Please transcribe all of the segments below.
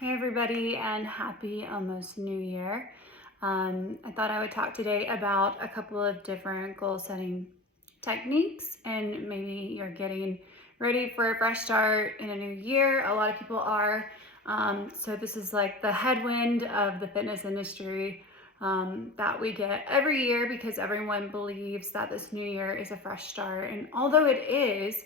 Hey everybody, and happy almost New Year. I thought I would talk today about a couple of different goal setting techniques, and maybe you're getting ready for a fresh start in a new year. A lot of people are. So this is like the headwind of the fitness industry that we get every year because everyone believes that this new year is a fresh start. And although it is,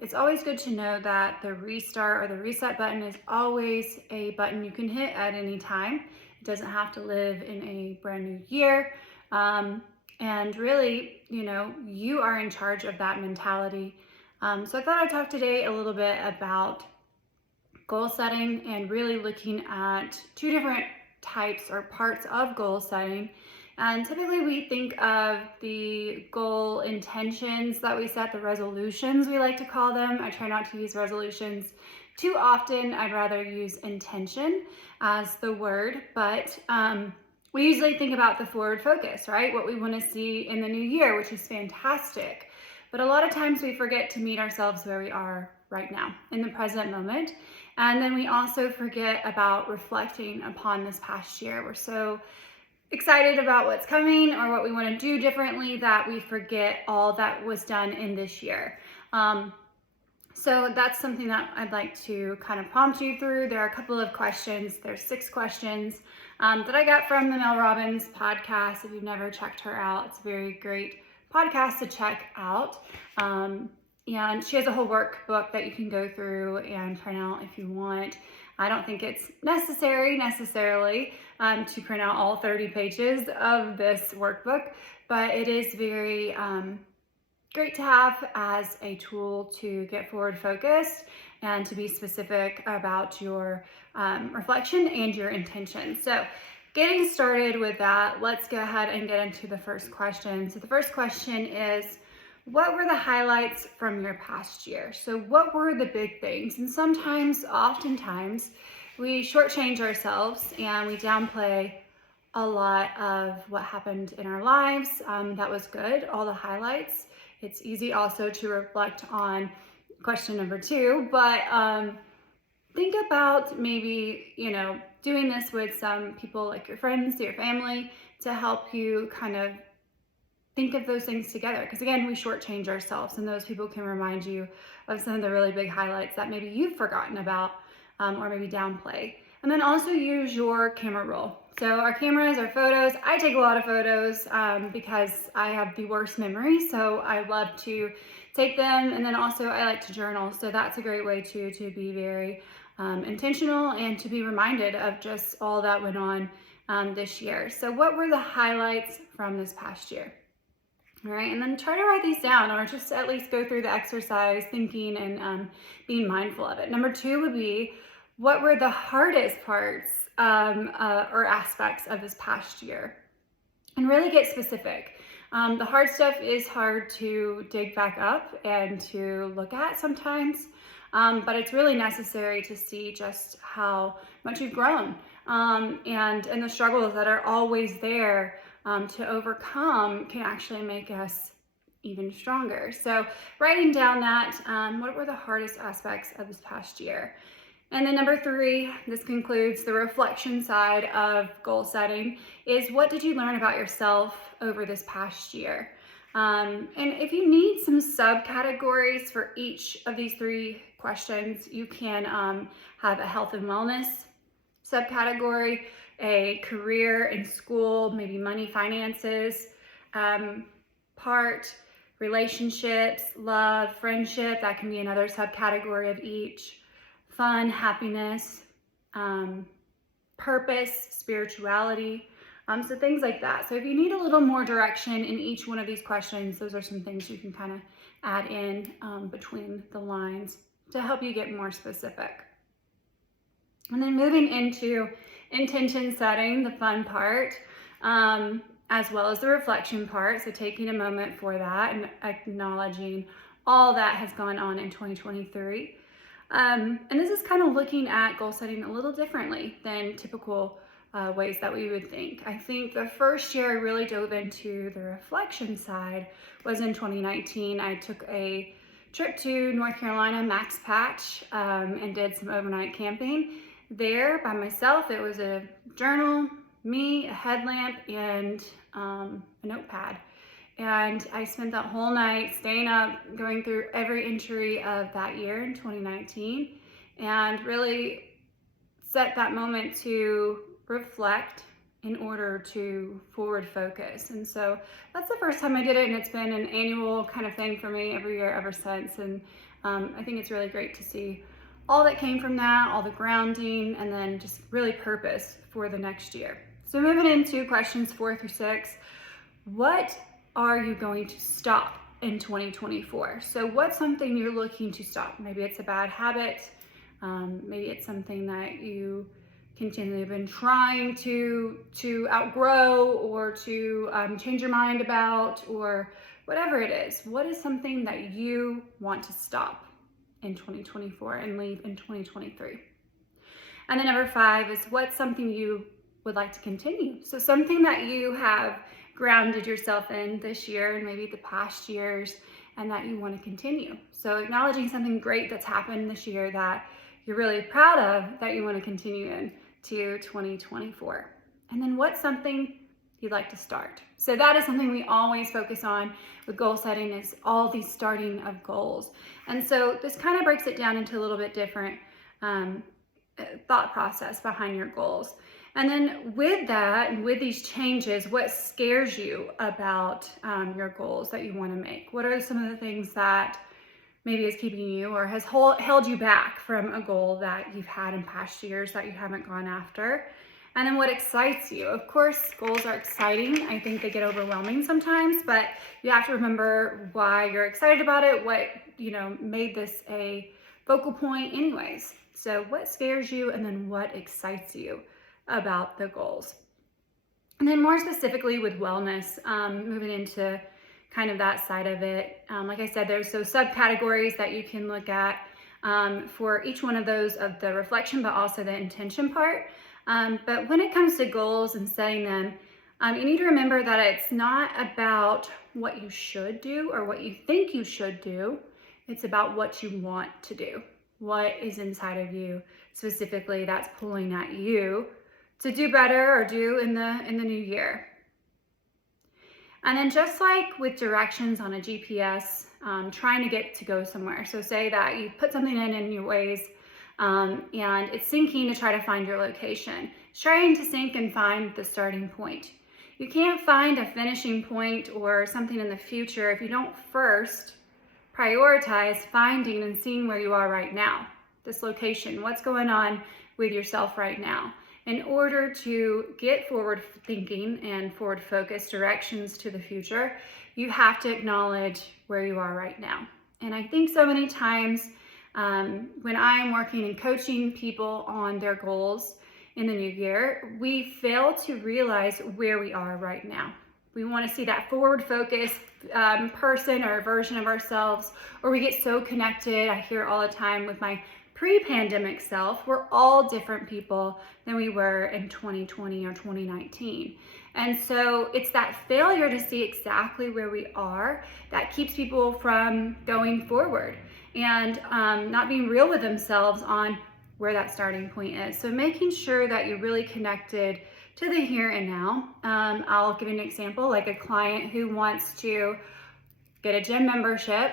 it's always good to know that the restart or the reset button is always a button you can hit at any time. It doesn't have to live in a brand new year. And really, you are in charge of that mentality. So I thought I'd talk today a little bit about goal setting and really looking at two different types or parts of goal setting. And typically we think of the goal intentions that we set, the resolutions we like to call them. I try not to use resolutions too often. I'd rather use intention as the word, but we usually think about the forward focus, right? What we want to see in the new year, which is fantastic. But a lot of times we forget to meet ourselves where we are right now in the present moment. And then we also forget about reflecting upon this past year. We're so excited about what's coming or what we want to do differently that we forget all that was done in this year. So that's something that I'd like to kind of prompt you through. There are a couple of questions. There's 6 questions that I got from the Mel Robbins podcast. If you've never checked her out, it's a very great podcast to check out. And she has a whole workbook that you can go through and print out if you want. I don't think it's necessarily to print out all 30 pages of this workbook, but it is very great to have as a tool to get forward focused and to be specific about your reflection and your intention. So getting started with that, let's go ahead and get into the first question. So the first question is, what were the highlights from your past year? So what were the big things? And oftentimes, we shortchange ourselves and we downplay a lot of what happened in our lives. That was good, all the highlights. It's easy also to reflect on question number 2, but think about maybe, doing this with some people like your friends, your family, to help you kind of think of those things together, because again, we shortchange ourselves, and those people can remind you of some of the really big highlights that maybe you've forgotten about or maybe downplay. And then also use your camera roll. So our cameras, our photos, I take a lot of photos because I have the worst memory, so I love to take them. And then also I like to journal, so that's a great way to be very intentional and to be reminded of just all that went on this year. So what were the highlights from this past year? All right, and then try to write these down, or just at least go through the exercise thinking and being mindful of it. Number 2 would be, what were the hardest parts or aspects of this past year? And really get specific. The hard stuff is hard to dig back up and to look at sometimes, but it's really necessary to see just how much you've grown and the struggles that are always there to overcome can actually make us even stronger. So writing down that, what were the hardest aspects of this past year? And then number 3, this concludes the reflection side of goal setting, is what did you learn about yourself over this past year? And if you need some subcategories for each of these 3 questions, you can have a health and wellness subcategory, a career and school, maybe money, finances part, relationships, love, friendship, that can be another subcategory of each, fun, happiness, purpose, spirituality, so things like that. So if you need a little more direction in each one of these questions, those are some things you can kind of add in between the lines to help you get more specific. And then moving into intention setting, the fun part, as well as the reflection part. So taking a moment for that and acknowledging all that has gone on in 2023. And this is kind of looking at goal setting a little differently than typical ways that we would think. I think the first year I really dove into the reflection side was in 2019. I took a trip to North Carolina, Max Patch, and did some overnight camping. there by myself. It was a journal, me, a headlamp, and a notepad. And I spent that whole night staying up, going through every entry of that year in 2019, and really set that moment to reflect in order to forward focus. And so that's the first time I did it, and it's been an annual kind of thing for me every year ever since. And I think it's really great to see all that came from that, all the grounding, and then just really purpose for the next year. So moving into questions 4 through 6, what are you going to stop in 2024? So what's something you're looking to stop? Maybe it's a bad habit. Maybe it's something that you continually have been trying to outgrow or to change your mind about, or whatever it is. What is something that you want to stop in 2024 and leave in 2023? And then number 5 is, what's something you would like to continue? So something that you have grounded yourself in this year and maybe the past years, and that you want to continue. So acknowledging something great that's happened this year that you're really proud of, that you want to continue in to 2024. And then what's something you'd like to start? So that is something we always focus on with goal setting, is all these starting of goals. And so this kind of breaks it down into a little bit different thought process behind your goals. And then with that, and with these changes, what scares you about your goals that you want to make? What are some of the things that maybe is keeping you or has held you back from a goal that you've had in past years that you haven't gone after? And then what excites you? Of course, goals are exciting. I think they get overwhelming sometimes, but you have to remember why you're excited about it, what, made this a focal point anyways. So what scares you, and then what excites you about the goals? And then more specifically with wellness, moving into kind of that side of it. Like I said, there's those subcategories that you can look at for each one of those, of the reflection, but also the intention part. But when it comes to goals and setting them, you need to remember that it's not about what you should do or what you think you should do. It's about what you want to do. What is inside of you specifically that's pulling at you to do better or do in the new year. And then just like with directions on a GPS, trying to go somewhere. So say that you put something in your Waze, and it's syncing to try to find your location. It's trying to sync and find the starting point. You can't find a finishing point or something in the future if you don't first prioritize finding and seeing where you are right now, this location, what's going on with yourself right now. In order to get forward thinking and forward focused directions to the future, you have to acknowledge where you are right now. And I think so many times when I am working and coaching people on their goals in the new year, we fail to realize where we are right now. We want to see that forward focused person or version of ourselves, or we get so connected. I hear all the time with my pre-pandemic self, we're all different people than we were in 2020 or 2019. And so it's that failure to see exactly where we are that keeps people from going forward and not being real with themselves on where that starting point is. So making sure that you're really connected to the here and now. I'll give an example, like a client who wants to get a gym membership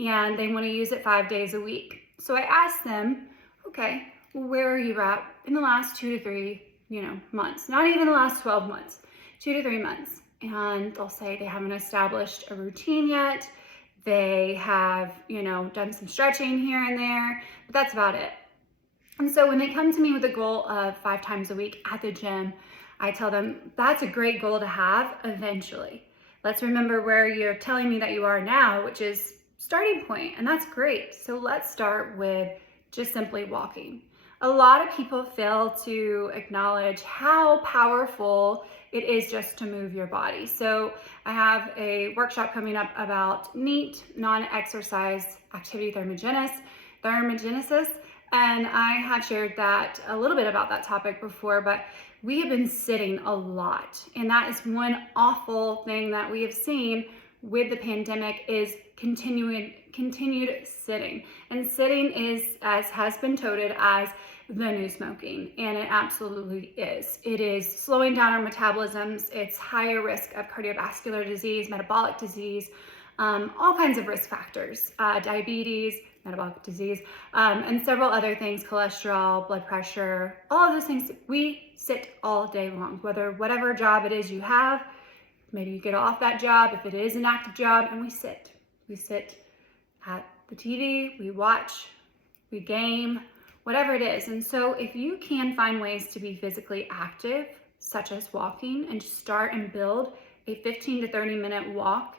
and they want to use it 5 days a week. So I asked them, okay, well, where are you at in the last 2 to 3, months? Not even the last 12 months, 2 to 3 months. And they'll say they haven't established a routine yet. They have, done some stretching here and there, but that's about it. And so when they come to me with a goal of 5 times a week at the gym, I tell them that's a great goal to have eventually. Let's remember where you're telling me that you are now, which is starting point, and that's great. So let's start with just simply walking. A lot of people fail to acknowledge how powerful it is just to move your body. So I have a workshop coming up about NEAT, non-exercise activity thermogenesis, and I have shared that a little bit about that topic before, but we have been sitting a lot, and that is one awful thing that we have seen with the pandemic, is continued continued sitting. And sitting is, as has been touted, as the new smoking, and it absolutely is. It is slowing down our metabolisms. It's higher risk of cardiovascular disease, metabolic disease, all kinds of risk factors, diabetes, metabolic disease, and several other things, cholesterol, blood pressure, all of those things. We sit all day long, whatever job it is you have. Maybe you get off that job if it is an active job, and we sit. We sit at the TV, we watch, we game, whatever it is. And so if you can find ways to be physically active, such as walking, and just start and build a 15 to 30 minute walk,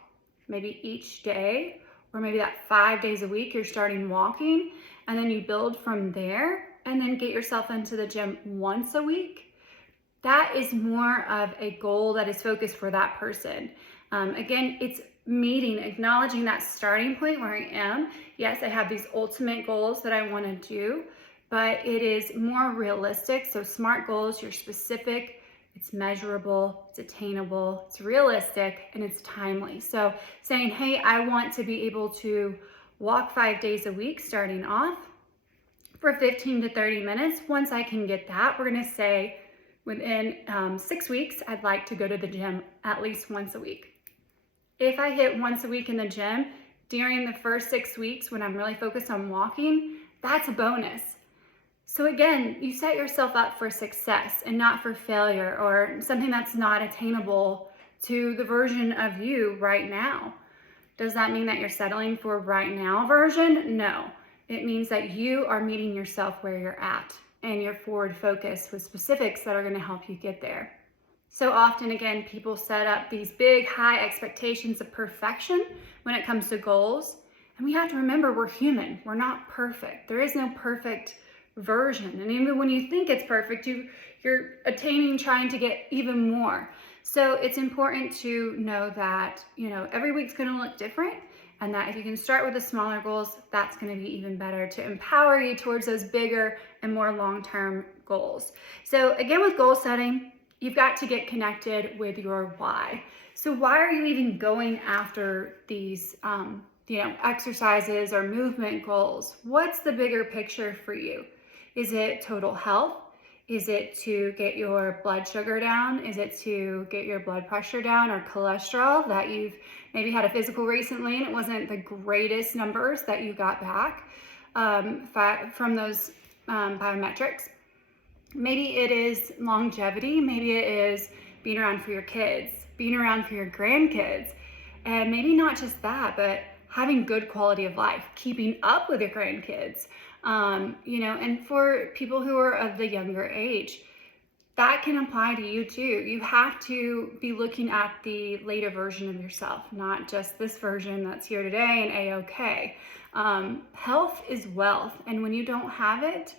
maybe each day, or maybe that 5 days a week, you're starting walking, and then you build from there, and then get yourself into the gym once a week. That is more of a goal that is focused for that person. Again, it's acknowledging that starting point where I am. Yes, I have these ultimate goals that I want to do, but it is more realistic. So SMART goals, you're specific, it's measurable, it's attainable, it's realistic, and it's timely. So saying, hey, I want to be able to walk 5 days a week starting off for 15 to 30 minutes. Once I can get that, we're going to say within 6 weeks, I'd like to go to the gym at least once a week. If I hit once a week in the gym during the first 6 weeks when I'm really focused on walking, that's a bonus. So again, you set yourself up for success and not for failure or something that's not attainable to the version of you right now. Does that mean that you're settling for right now version? No. It means that you are meeting yourself where you're at and you're forward focused with specifics that are going to help you get there. So often, again, people set up these big, high expectations of perfection when it comes to goals. And we have to remember we're human. We're not perfect. There is no perfect version. And even when you think it's perfect, you're attaining, trying to get even more. So it's important to know that, every week's going to look different, and that if you can start with the smaller goals, that's going to be even better to empower you towards those bigger and more long-term goals. So again, with goal setting, you've got to get connected with your why. So why are you even going after these exercises or movement goals? What's the bigger picture for you? Is it total health? Is it to get your blood sugar down? Is it to get your blood pressure down or cholesterol, that you've maybe had a physical recently and it wasn't the greatest numbers that you got back from those biometrics? Maybe it is longevity. Maybe it is being around for your kids, being around for your grandkids. And maybe not just that, but having good quality of life, keeping up with your grandkids. And for people who are of the younger age, that can apply to you too. You have to be looking at the later version of yourself, not just this version that's here today and a-okay. Health is wealth, and when you don't have it,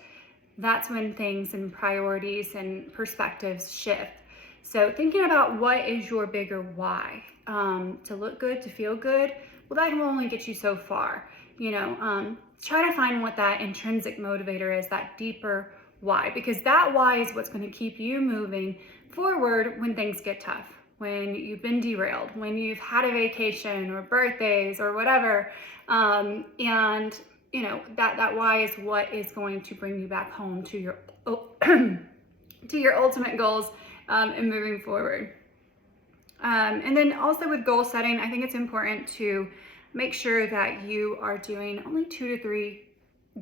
that's when things and priorities and perspectives shift. So thinking about what is your bigger why, to look good, to feel good, well, that will only get you so far. Try to find what that intrinsic motivator is, that deeper why, because that why is what's going to keep you moving forward when things get tough, when you've been derailed, when you've had a vacation or birthdays or whatever. That why is what is going to bring you back home to your to your ultimate goals and moving forward. And then also with goal setting, I think it's important to make sure that you are doing only 2 to 3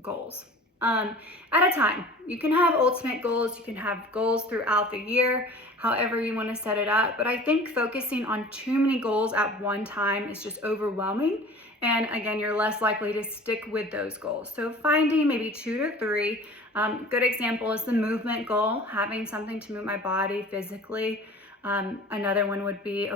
goals at a time. You can have ultimate goals, you can have goals throughout the year, however you want to set it up. But I think focusing on too many goals at one time is just overwhelming. And again, you're less likely to stick with those goals. So finding maybe 2 to 3. Good example is the movement goal, having something to move my body physically. Another one would be,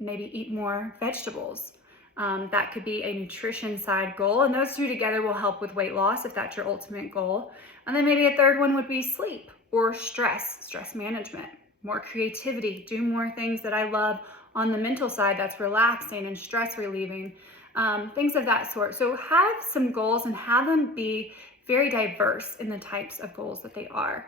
maybe eat more vegetables. That could be a nutrition side goal, and those two together will help with weight loss if that's your ultimate goal. And then maybe a third one would be sleep or stress management, more creativity, do more things that I love on the mental side that's relaxing and stress relieving, things of that sort. So have some goals and have them be very diverse in the types of goals that they are.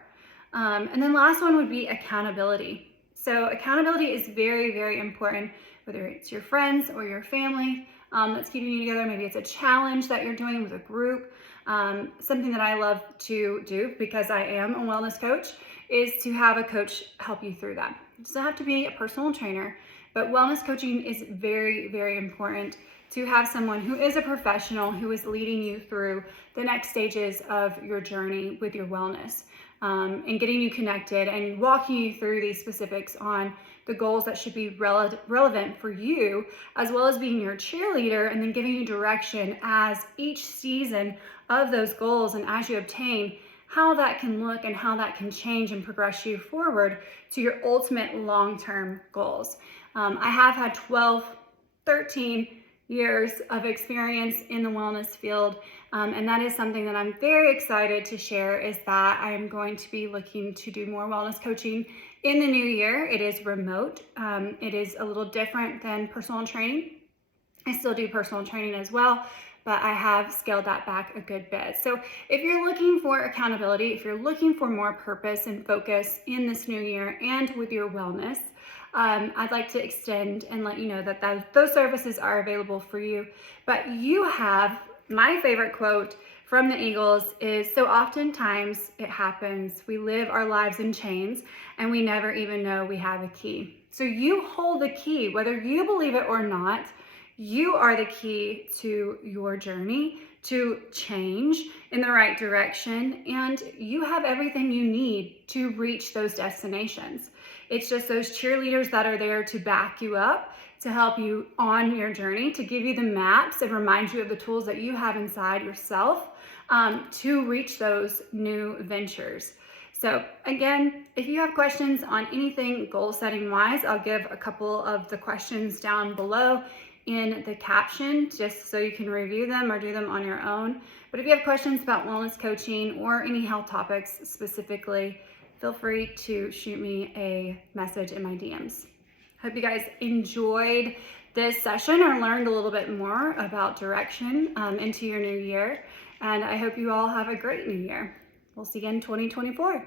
And then last one would be accountability. So accountability is very, very important, whether it's your friends or your family. that's keeping you together. Maybe it's a challenge that you're doing with a group. Something that I love to do, because I am a wellness coach, is to have a coach help you through that. It doesn't have to be a personal trainer, but wellness coaching is very, very important, to have someone who is a professional who is leading you through the next stages of your journey with your wellness, and getting you connected and walking you through these specifics on the goals that should be relevant for you, as well as being your cheerleader, and then giving you direction as each season of those goals, and as you obtain, how that can look and how that can change and progress you forward to your ultimate long-term goals. I have had 12, 13 years of experience in the wellness field, and that is something that I'm very excited to share, is that I am going to be looking to do more wellness coaching in the new year. It is remote. It is a little different than personal training. I still do personal training as well, but I have scaled that back a good bit. So if you're looking for accountability, if you're looking for more purpose and focus in this new year and with your wellness, I'd like to extend and let you know that those services are available for you. But you have my favorite quote from the Eagles is, "So oftentimes it happens, we live our lives in chains and we never even know we have a key." So you hold the key, whether you believe it or not. You are the key to your journey to change in the right direction, and you have everything you need to reach those destinations. It's just those cheerleaders that are there to back you up, to help you on your journey, to give you the maps and remind you of the tools that you have inside yourself, to reach those new ventures. So again, if you have questions on anything goal setting wise, I'll give a couple of the questions down below in the caption, just so you can review them or do them on your own. But if you have questions about wellness coaching or any health topics specifically, feel free to shoot me a message in my DMs. Hope you guys enjoyed this session or learned a little bit more about direction into your new year. And I hope you all have a great new year. We'll see you in 2024.